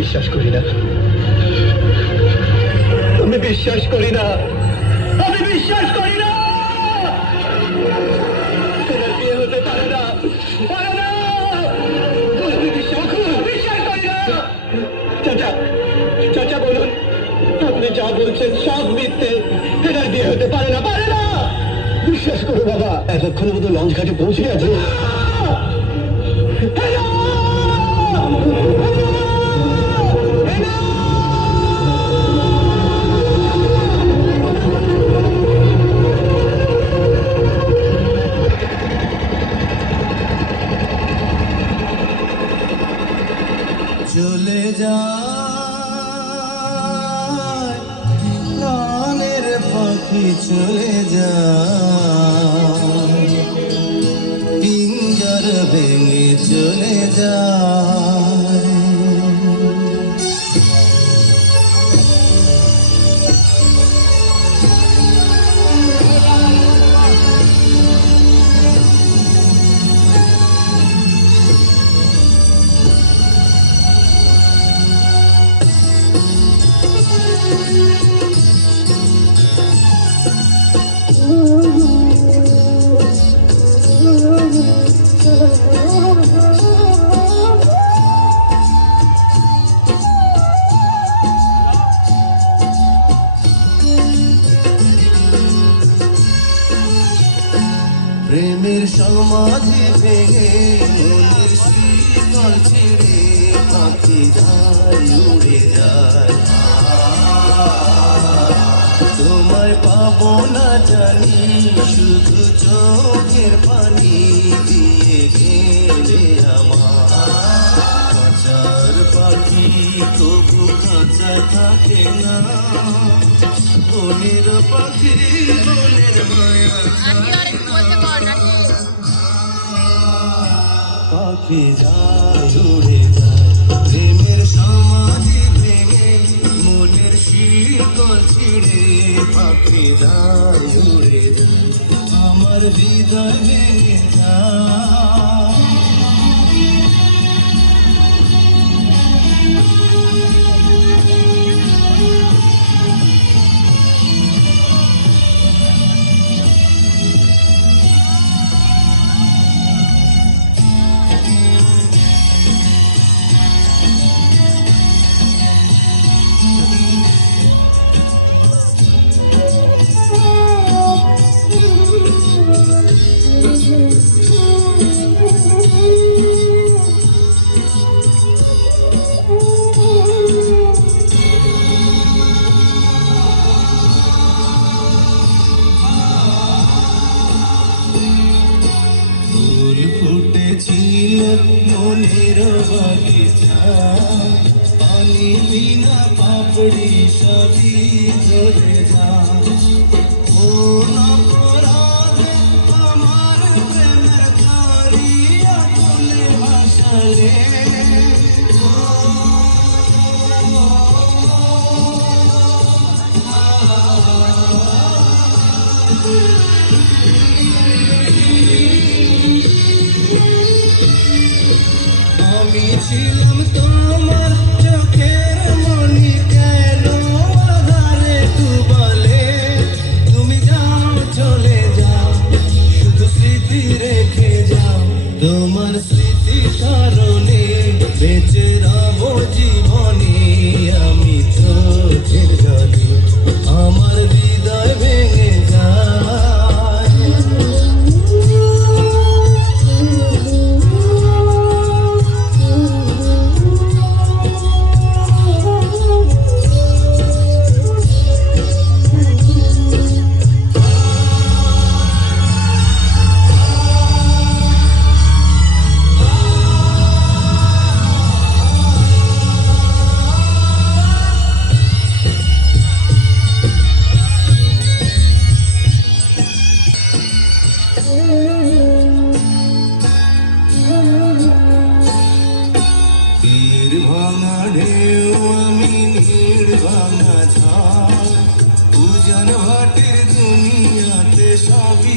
বিশ্বাস করি না, আমি বিশ্বাস করি না, আমি বিশ্বাস করি না। এনার বিয়ে হতে পারে না, পারে না। আমি বিশ্বাস করি না। চাচা, চাচা বলুন, আপনি যা বলছেন সব মিথ্যে। এনার বিয়ে হতে পারে না, পারে না। বিশ্বাস করো বাবা, এতক্ষণের মতো লঞ্চ ঘাটে পৌঁছে গেছে। চলে যা প্রাণের পাখি, চলে যা পিঞ্জর ভেঙে চলে যা। প্রেমের সমাধি ভেঙে মনের শীতল ছেড়ে পাখি যায়, উড়ে যায়। তোমায় পাবো না জানি, শুধু চোখের পানি দিয়ে গেলে আমার। খাঁচার পাখি তবু খাঁচায় থাকে না, বনের পাখি বনের মায়া। পাখি যায়, উড়ে যায়, প্রেমের সমাধি ভেঙে মনের শীতল ছিঁড়ে পাখি যায়, উড়ে যায়, আমার হৃদয় ভেঙে যায়। ফুটেছিল মনের বাগিচা, পানি বিনা পাপড়ি সবই ঝরে যা। কোন অপরাধে আমার প্রেমের দরিয়া তুলে ভাসালে, আমি ছিলাম তোমার চোখের মনি, কেন আধারে ডুবালে? তুমি যাও, চলে যাও, শুধু স্মৃতি রেখে যাও। তোমার স্মৃতি কারণে বেঁচে রব জীবনে, আমি চোখের জলে আমার হৃদয় ভেঙে যায়।